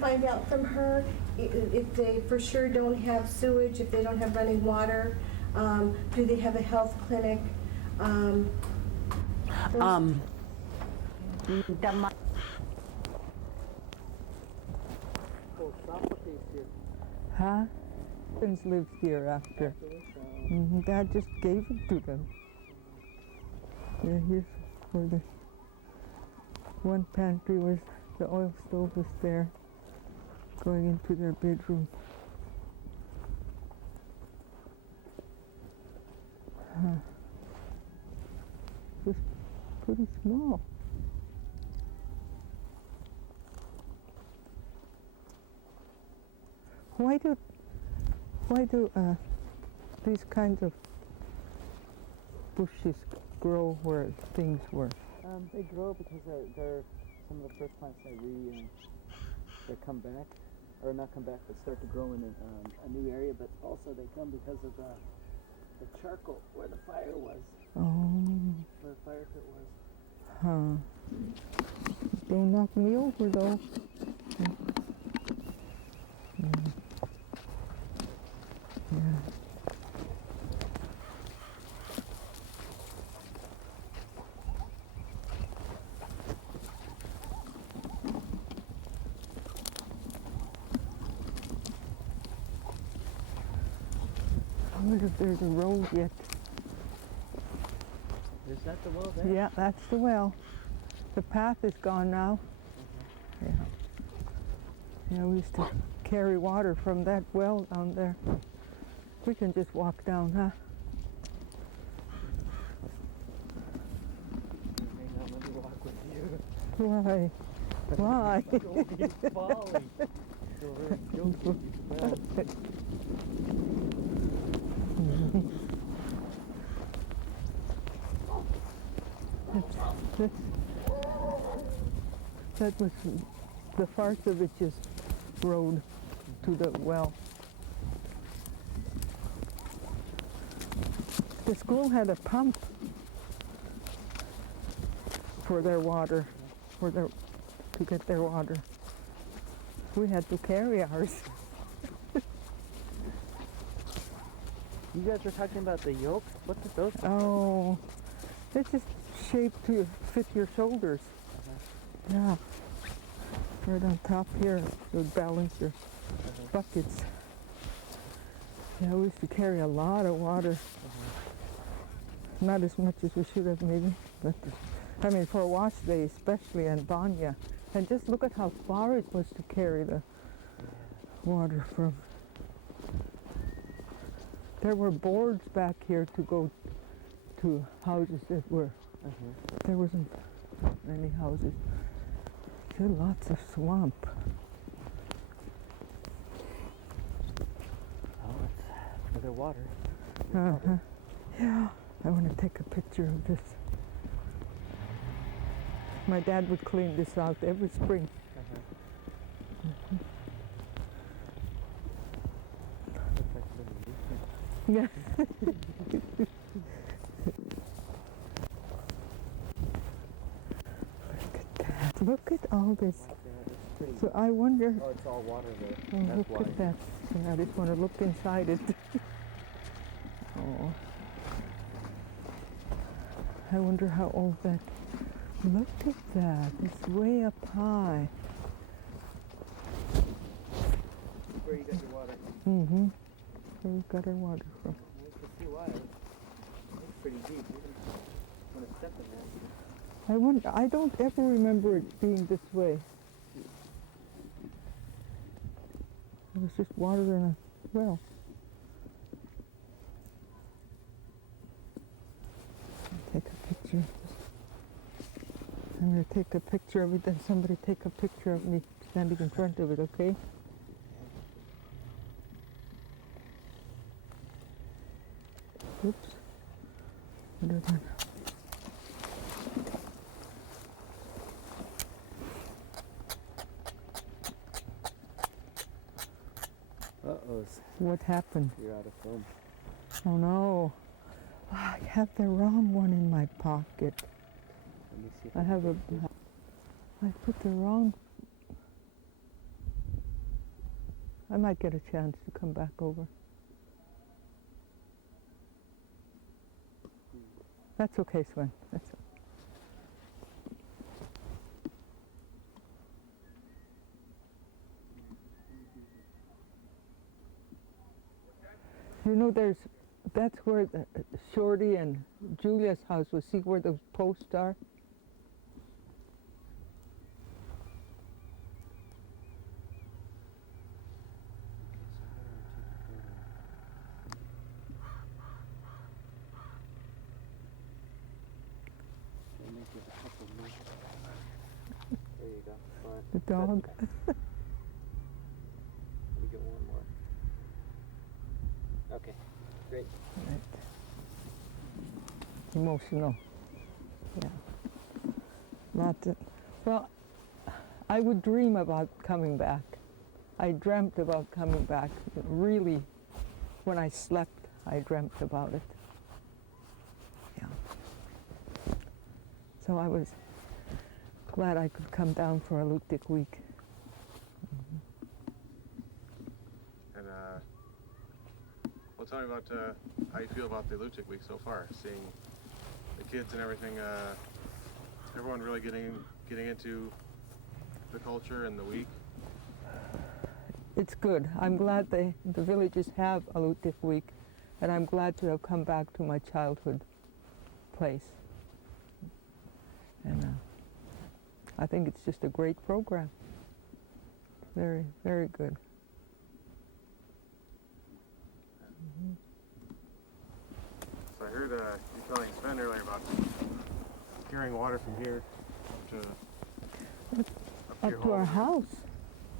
Find out from her if they for sure don't have sewage, if they don't have running water, do they have a health clinic? Huh? Friends lived here after. Dad just gave it to them. Yeah, here's where the one pantry was, the oil stove was there, going into their bedroom. Just pretty small. Why do these kinds of bushes grow where things were? They grow because they're some of the first plants that come back, or not come back, but start to grow in a new area. But also they come because of the charcoal where the fire was. Oh. Where the fire pit was. Huh. Don't knock me over though. Yeah. I wonder if there's a road yet. Is that the well there? Yeah, that's the well. The path is gone now. Yeah. Yeah, we used to carry water from that well down there. We can just walk down, huh? Hang on, let me walk with you. Why? Why? Oh, he's falling. So very guilty. That was the Farcevich's road to the well. The school had a pump for their water, to get their water. We had to carry ours. You guys were talking about the yoke? What did those? Oh, it's just shaped to fit your shoulders. Yeah. Right on top here, it would balance your buckets. Yeah, we used to carry a lot of water. Not as much as we should have maybe, but I mean for a wash day especially, and Banya. And just look at how far it was to carry the water from. There were boards back here to go to houses that were, there wasn't many houses. There were lots of swamp. Oh, it's for their water. Yeah, I want to take a picture of this. My dad would clean this out every spring. Yeah. Look at all this. So I wonder. Oh, it's all water there. Oh, look at that. Yeah, I just want to look inside it. Oh. I wonder how old that. Look at that. It's way up high. Where you got your water? Where we got our water from. You can see why. It's pretty deep. You want to step in there. I wonder. I don't ever remember it being this way. It was just water in a well. Take a picture of this. I'm going to take a picture of it, then somebody take a picture of me standing in front of it, okay? Oops. What did I do? Uh-oh. What happened? You're out of film. Oh no. I have the wrong one in my pocket. Let me see if I have a... I put the wrong... I might get a chance to come back over. That's okay, Sven. That's okay. You know, that's where Shorty and Julia's house was. See where those posts are? There you go. Fine. The dog. Let me get one more. Okay, great. Right. Emotional. Yeah. Not to, well, I would dream about coming back. I dreamt about coming back. Really, when I slept, I dreamt about it. Yeah. So I was glad I could come down for a Lutic week. And well, tell me about how you feel about the Lutic week so far. Seeing the kids and everything. Everyone really getting into the culture and the week. It's good. I'm glad the villages have a Lutic week, and I'm glad to have come back to my childhood place. And I think it's just a great program. Very, very good. So I heard you telling Sven earlier about carrying water from here Up your to our home house.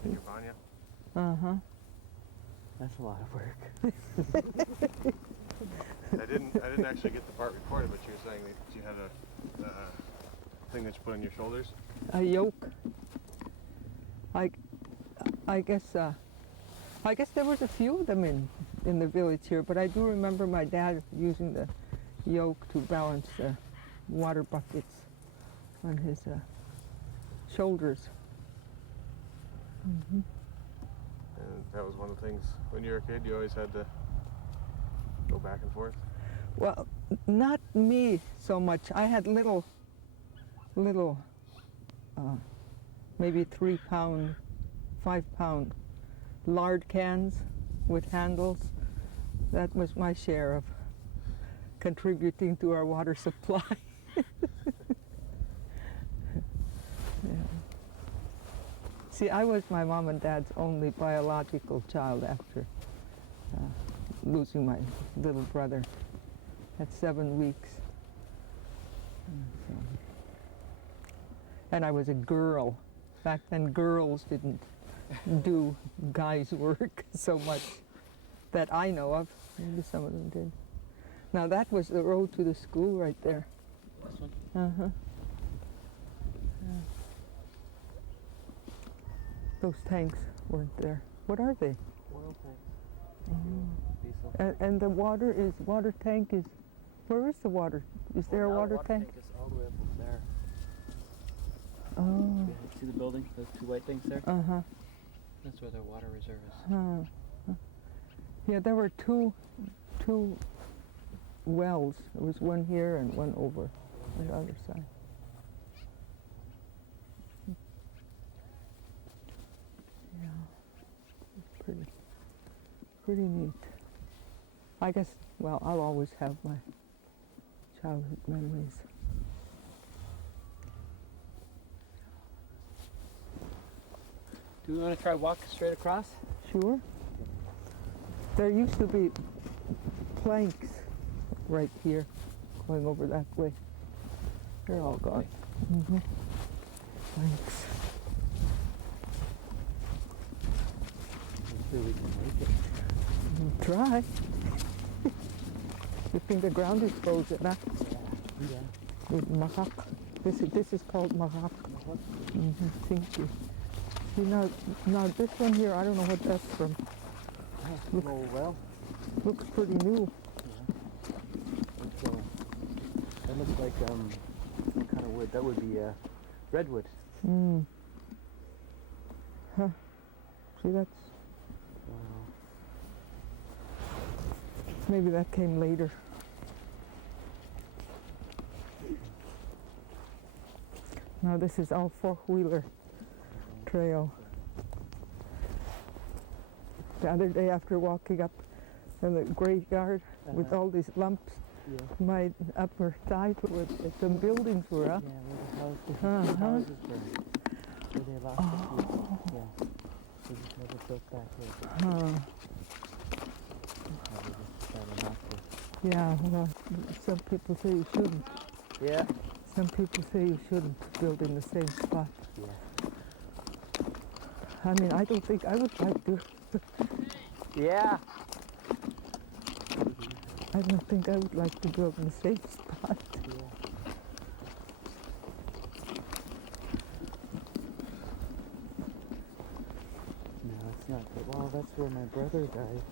in your banya. Uh-huh. That's a lot of work. I didn't actually get the part recorded, but you were saying that you had a thing that you put on your shoulders. A yoke. I guess there was a few of them in the village here, but I do remember my dad using the yoke to balance the water buckets on his shoulders. Mm-hmm. And that was one of the things when you were a kid, you always had to go back and forth. Well, not me so much. I had little, maybe 3 pound, 5 pound lard cans with handles. That was my share of contributing to our water supply. Yeah. See, I was my mom and dad's only biological child after losing my little brother at 7 weeks. And I was a girl. Back then, girls didn't do guys' work so much that I know of. Maybe some of them did. Now that was the road to the school right there. This one? Uh-huh. Yeah. Those tanks weren't there. What are they? Oil tanks. Diesel. And the water tank is, where is the water? Is there a water tank? Tank is all the way up over there. Oh. Yeah, see the building? Those two white things there? Uh-huh. That's where their water reserve is. Huh. Yeah, there were two wells. There was one here and one over on the other side. Yeah, it's pretty neat. I guess, well, I'll always have my childhood memories. Do we want to try walk straight across? Sure. There used to be planks right here going over that way. They're all gone. Mm-hmm. Planks. Hopefully we can make it. Try. You think the ground is frozen, huh? Yeah. With mahak. This is called mahak. Mm-hmm. Thank you. See, now this one here, I don't know what that's from. Oh, well. Looks pretty new. That looks like what kind of wood? That would be redwood. Mm. Huh. See, that's Maybe that came later. Now this is all four-wheeler trail. The other day after walking up in the graveyard with all these lumps, my upper thigh, where some buildings were up. Yeah, where the houses were. Where they lost the people. Yeah. They just never built back here. They just decided not to. Yeah, well, some people say you shouldn't. Yeah. Some people say you shouldn't build in the same spot. Yeah. I mean, I don't think I would like to. Yeah. I don't think I would like to build in the same spot. Yeah. No, it's not good. Well, that's where my brother died.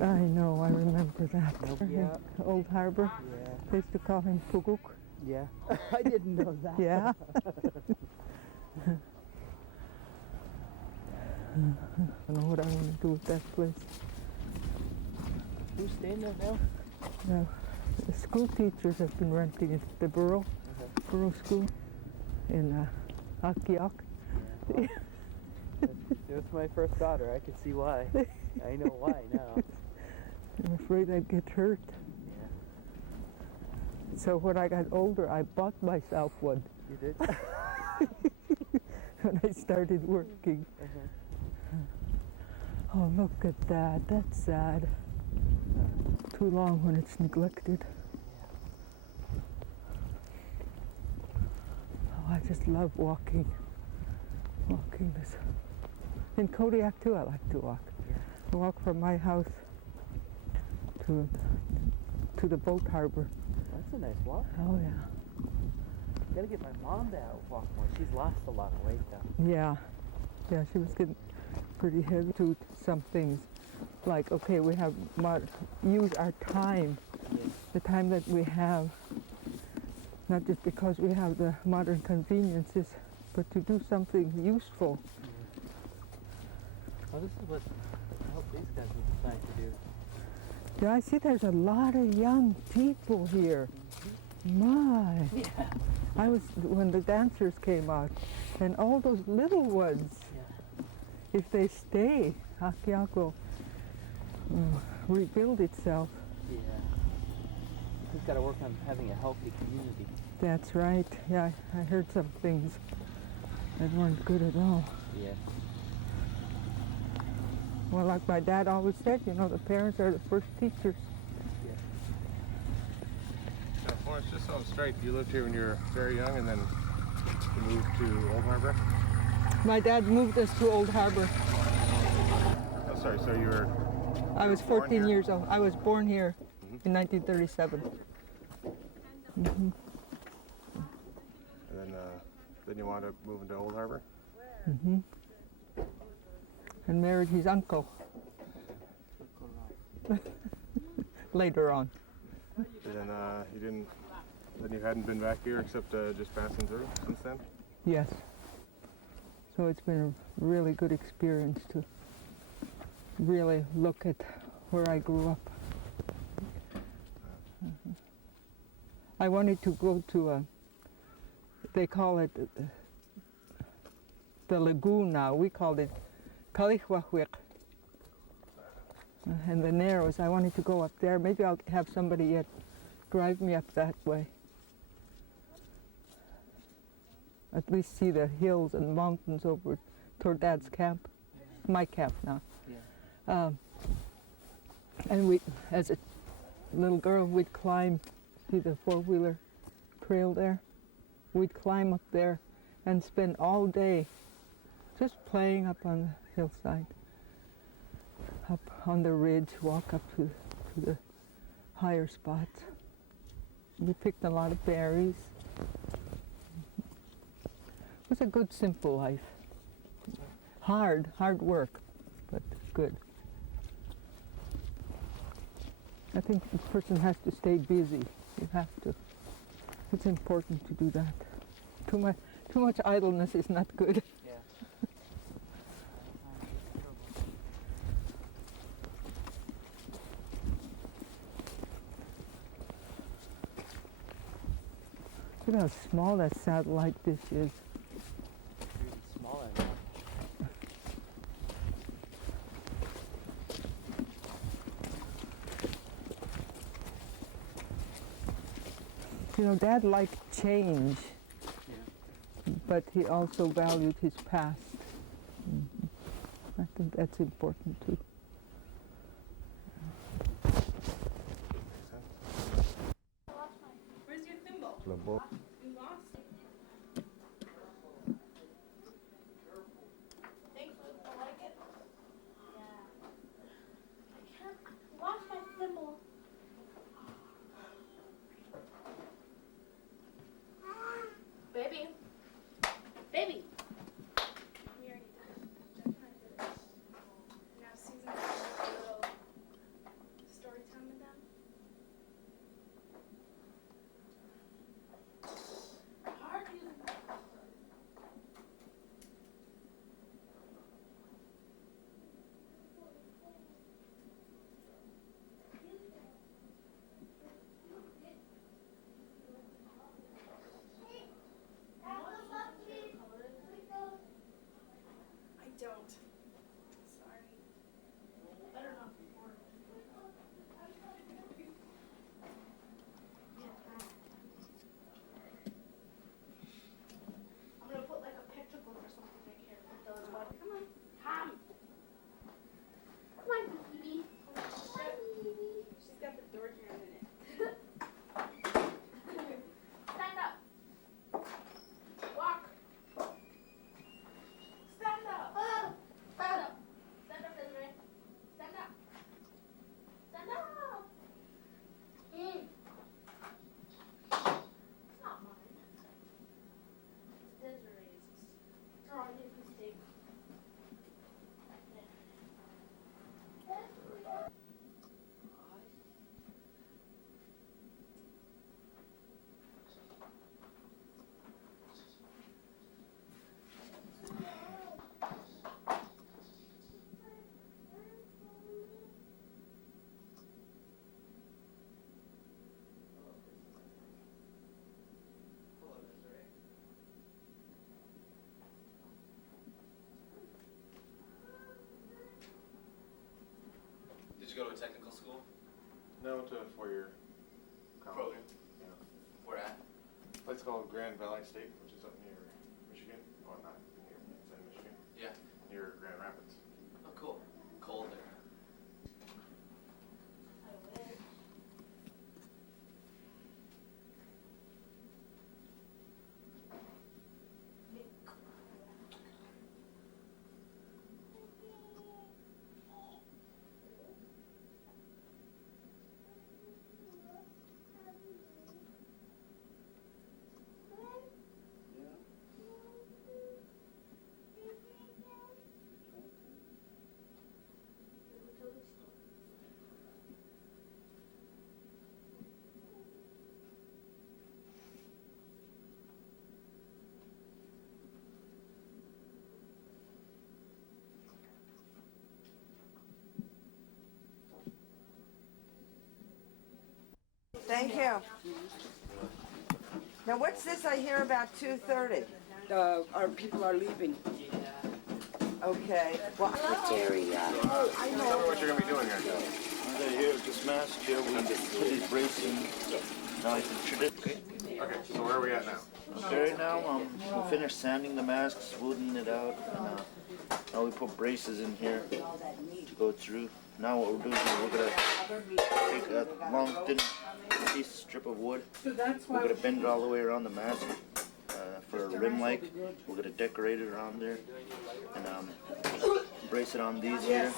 I know, I remember that. Yeah. Old Harbor. Yeah. They used to call him Puguk. Yeah. I didn't know that. Yeah. I don't know what I want to do with that place. Who's staying there now? Now, the school teachers have been renting it, the Borough School in Akhiok. Yeah. It was my first daughter. I could see why. I know why now. I'm afraid I'd get hurt. Yeah. So when I got older, I bought myself one You did? when I started working. Oh, look at that. That's sad. Too long when it's neglected. Oh, I just love walking. Walking this. In Kodiak too, I like to walk. I walk from my house to the boat harbor. That's a nice walk. Oh yeah. Gotta get my mom to walk more. She's lost a lot of weight though. Yeah. Yeah, she was getting pretty heavy to some things. Like, okay, we have use our time, the time that we have, not just because we have the modern conveniences, but to do something useful. Well, this is what I hope these guys will decide to do. Yeah, I see there's a lot of young people here. My. Yeah. I was, when the dancers came out, and all those little ones, if they stay, Akhiok will rebuild itself. Yeah. We've got to work on having a healthy community. That's right. Yeah, I heard some things that weren't good at all. Yeah. Well, like my dad always said, you know, the parents are the first teachers. Yeah. Now, Florence, just so I'm straight, you lived here when you were very young and then you moved to Old Harbor? My dad moved us to Old Harbor. Oh, sorry, so you were... I was born 14 here? years old. I was born here in 1937. And then you wound up moving to Old Harbor? And married his uncle later on. And then you hadn't been back here except just passing through since then? Yes. So it's been a really good experience to really look at where I grew up. I wanted to go to they call it the lagoon now. We called it Kalihwahwik. And the Narrows. I wanted to go up there. Maybe I'll have somebody yet drive me up that way. At least see the hills and mountains over toward Dad's camp. My camp now. Yeah. And we, as a little girl, we'd climb, see the four-wheeler trail there? We'd climb up there and spend all day just playing up on the hillside, up on the ridge, walk up to the higher spots. We picked a lot of berries. It was a good, simple life. Hard work, but good. I think a person has to stay busy. You have to. It's important to do that. Too much idleness is not good. Yeah. Look at how small that satellite dish is. Really smaller now. You know, Dad liked change, but he also valued his past. I think that's important too. Where's your thimble? You lost it. Thanks, I like it. Yeah. I can't. I lost my thimble. Baby. Baby. We already did it. Jeff and I did it. Now Susan's gonna have a little story time with them. I don't. Sorry. Better not be bored. I'm gonna put like a picture book or something back here with those ones. Come on. Come. Come on, baby. She's got the door here in a minute. Stand up. Walk. Stand up. Stand up. Stand up, Desiree. Stand up. Stand up. It's not mine. It's Desiree's. Oh, I made a mistake. Did you go to a technical school? No, to a four-year college. Yeah. Where at? It's called Grand Valley State, which is up near Michigan. Well, not near, it's in Michigan. Yeah. Near Grand Rapids. Oh, cool. Cold there. Thank you. Now, what's this I hear about 2:30? Our people are leaving. Okay. Well, area. I know what you're going to be doing here. Here, this mask here, we put these braces in. Now I can treat it. Okay. Okay, so where are we at now? Okay, right now we finished sanding the mask, smoothing it out, and now we put braces in here to go through. Now what we're doing is we're gonna take a long thin piece strip of wood. We're gonna bend it all the way around the mask for a rim like. We're gonna decorate it around there and brace it on these here.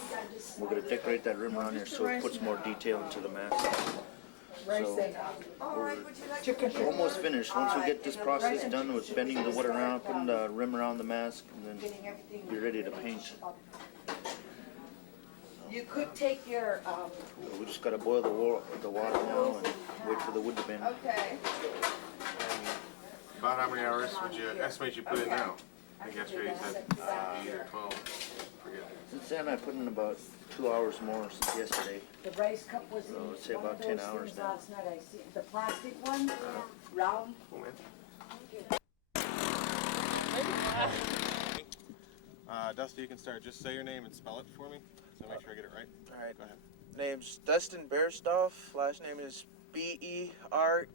We're gonna decorate that rim around here so it puts more detail into the mask. So we're almost finished. Once we get this process done with bending the wood around, putting the rim around the mask, and then we're ready to paint. You could take your. We just gotta boil the water now and wait for the wood to bend. Okay. About how many hours would you estimate you put in now? I think yesterday you said 8 or 12. Forget. Since then, I put in about 2 hours more since yesterday. The rice cup was So in let's say one about of 10 those hours things now. last night. I see the plastic one, round. Cool, man. Dusty, you can start. Just say your name and spell it for me, so make sure I get it right. All right. Go ahead. Name's Dustin Berestoff. Last name is Berestoff.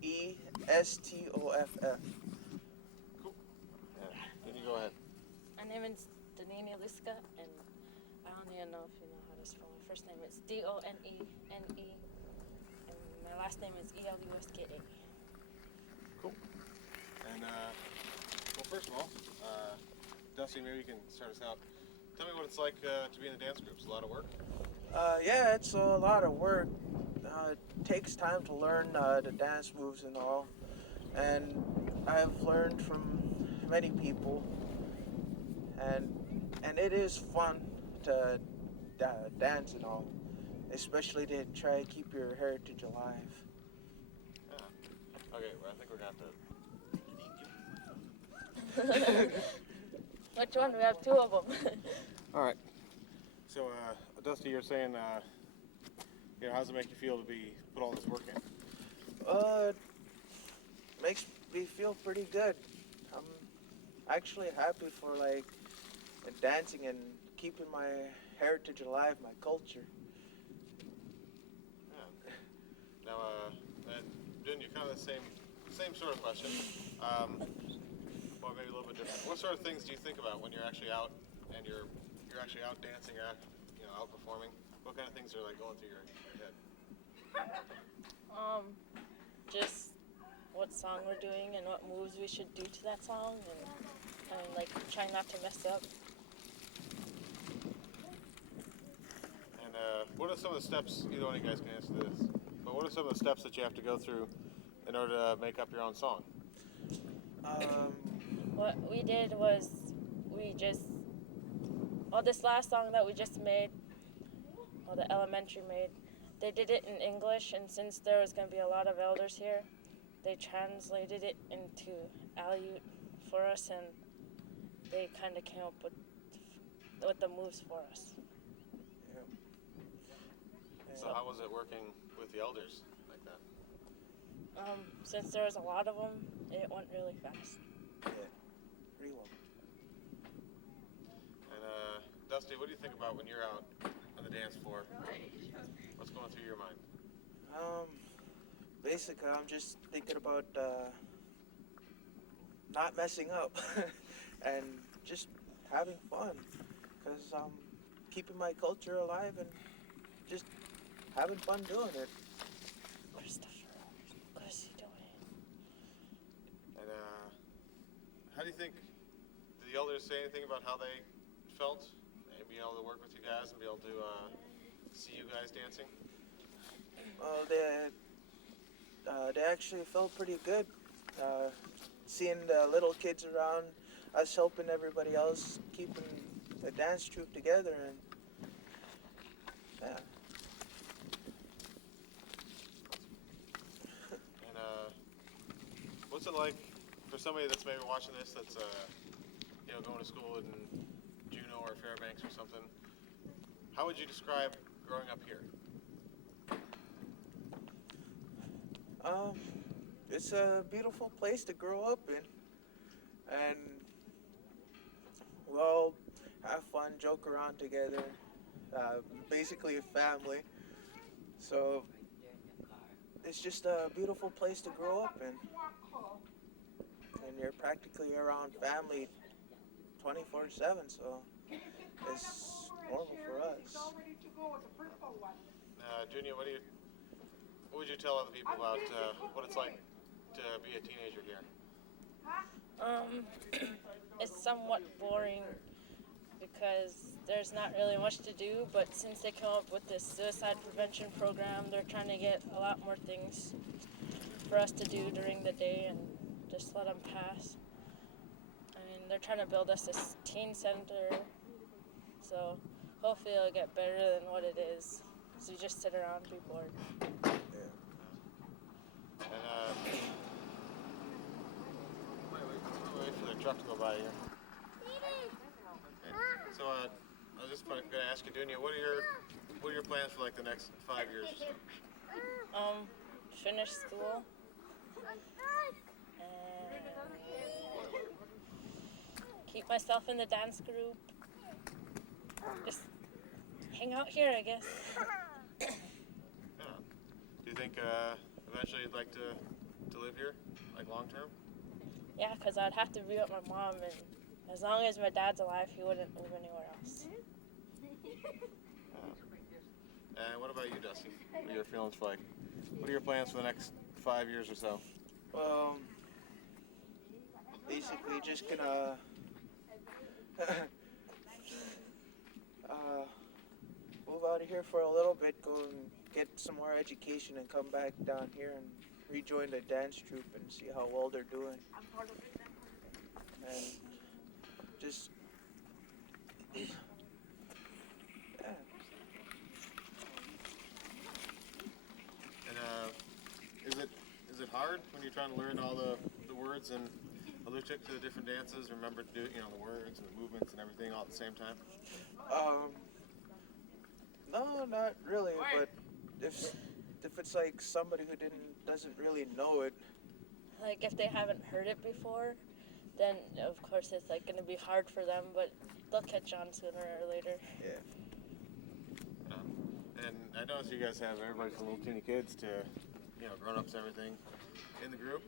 Cool. Then you go ahead. My name is Donene, Eluska, and I don't even know if you know how to spell my first name. It's Donene, and my last name is Eluska. Cool. And well, first of all, Dusty, maybe you can start us out. Tell me what it's like to be in a dance group. It's a lot of work. Yeah, it's a lot of work. It takes time to learn the dance moves and all. And I've learned from many people. And it is fun to dance and all. Especially to try to keep your heritage alive. Okay, well, I think we're going to have to... Which one? We have two of them. All right. So, Dusty, you're saying, you know, how does it make you feel to put all this work in? Makes me feel pretty good. I'm actually happy for like dancing and keeping my heritage alive, my culture. Yeah. Now, Jun, you're kind of the same sort of question. Well, maybe a little bit different. What sort of things do you think about when you're actually out and you're actually out dancing, or out performing? What kind of things are like going through your head? Just what song we're doing and what moves we should do to that song, and like try not to mess up. And what are some of the steps? Either one of you guys can answer this. But what are some of the steps that you have to go through in order to make up your own song? What we did was this last song that we just made, or the elementary made, they did it in English, and since there was going to be a lot of elders here, they translated it into Aleut for us, and they kind of came up with the moves for us. Yeah. So how was it working with the elders like that? Since there was a lot of them, it went really fast. Yeah, pretty well. And Dusty, what do you think about when you're out on the dance floor? What's going through your mind? Basically, I'm just thinking about not messing up and just having fun, because I'm keeping my culture alive and just having fun doing it. And how do you think, did the elders say anything about how they felt and being able to work with you guys and be able to see you guys dancing? They actually felt pretty good. Seeing the little kids around, us helping everybody else, keeping the dance troupe together, and yeah. And what's it like for somebody that's maybe watching this that's going to school in Juneau or Fairbanks or something? How would you describe growing up here? It's a beautiful place to grow up in, and well, have fun, joke around together, basically a family. So it's just a beautiful place to grow up in, and you're practically around family 24/7. So it's normal for us. Junior, what would you tell other people about what it's like to be a teenager here? It's somewhat boring because there's not really much to do, but since they come up with this suicide prevention program, they're trying to get a lot more things for us to do during the day and just let them pass. I mean, they're trying to build us this teen center, so hopefully it'll get better than what it is. So you just sit around and be bored. And wait for the truck to go by here. So I was just going to ask you, Dunya, what are your plans for like the next 5 years or so? Finish school. And keep myself in the dance group. Just hang out here, I guess. Yeah. Do you think eventually you'd like to live here, like long term? Yeah, because I'd have to be with my mom, and as long as my dad's alive, he wouldn't move anywhere else. And what about you, Dustin? What are your feelings for, like, what are your plans for the next 5 years or so? Basically just gonna move out of here for a little bit, go and get some more education, and come back down here and rejoin the dance troupe and see how well they're doing. And just yeah. And is it hard when you're trying to learn all the words and Eluska to the different dances? Remember to do the words and the movements and everything all at the same time? No, not really. But if it's like somebody who doesn't really know it, Like if they haven't heard it before, then of course it's like going to be hard for them, but they'll catch on sooner or later. yeah. And I noticed you guys have everybody from little teeny kids to grown-ups and everything in the group.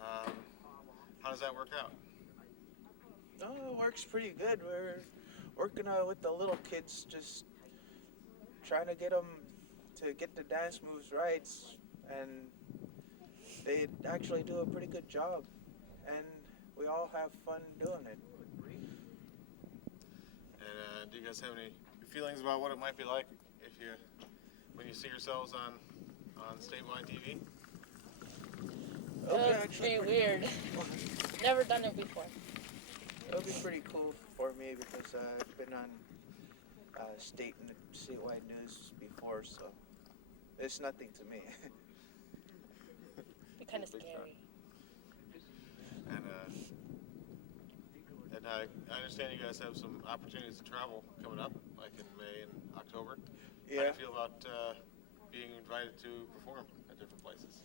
How does that work out? No, it works pretty good. We're working with the little kids, just trying to get them to get the dance moves right, and they actually do a pretty good job, and we all have fun doing it. And do you guys have any feelings about what it might be like when you see yourselves on statewide TV? It's pretty weird. Never done it before. It'll be pretty cool for me because I've been on statewide news before, so it's nothing to me. Be kind of scary. And I understand you guys have some opportunities to travel coming up, like in May and October. Yeah. How do you feel about being invited to perform at different places?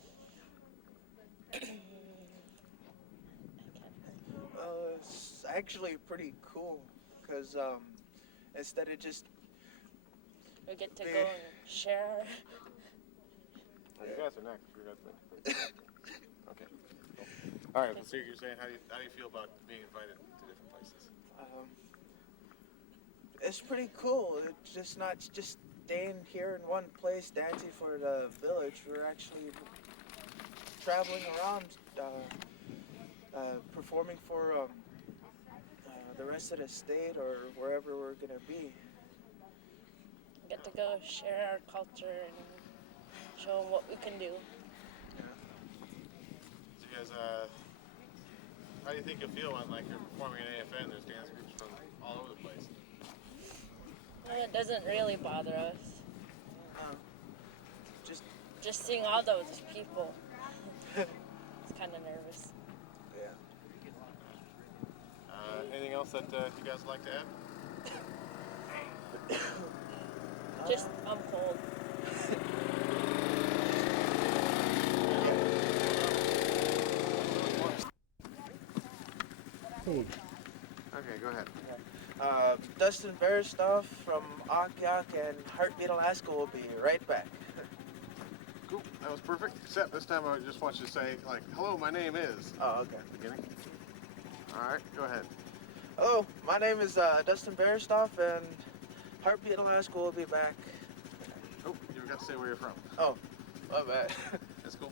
It's actually pretty cool because instead of just We get to go and share. You guys are next. Okay. Cool. All right. So you're saying how do you feel about being invited to different places? It's pretty cool. It's just not just staying here in one place dancing for the village. We're actually traveling around, performing for the rest of the state or wherever we're gonna be. Get to go share our culture and show them what we can do. So you guys, how do you think you'll feel when you're performing in AFN? There's dance groups from all over the place. Well, it doesn't really bother us. Just seeing all those people. It's kind of nervous. yeah. Anything else that you guys would like to add? Just I'm cold. Okay, go ahead. Dustin Berestoff from Akhiok and Heartbeat, Alaska will be right back. Cool. That was perfect. Except this time I just want you to say, hello, my name is. Oh, okay. Beginning. All right, go ahead. Hello, my name is Dustin Berestoff, and Heartbeat, Alaska will be back. Oh, you forgot to say where you're from. Oh, my bad. That's cool.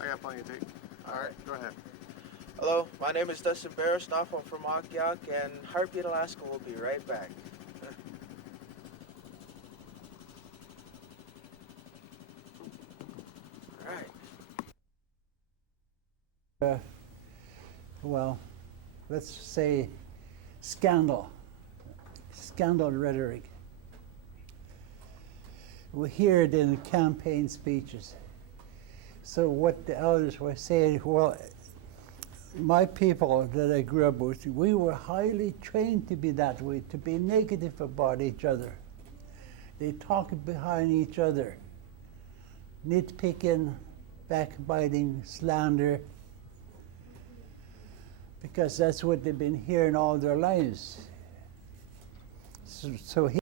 I got plenty of tape. All right, go ahead. Hello, my name is Dustin Berestoff. I'm from Akhiok, and Heartbeat, Alaska will be right back. All right. Well, let's say scandal rhetoric. We hear it in campaign speeches. So what the elders were saying, well, my people that I grew up with, we were highly trained to be that way, to be negative about each other. They talk behind each other, nitpicking, backbiting, slander. because that's what they've been hearing all their lives. So he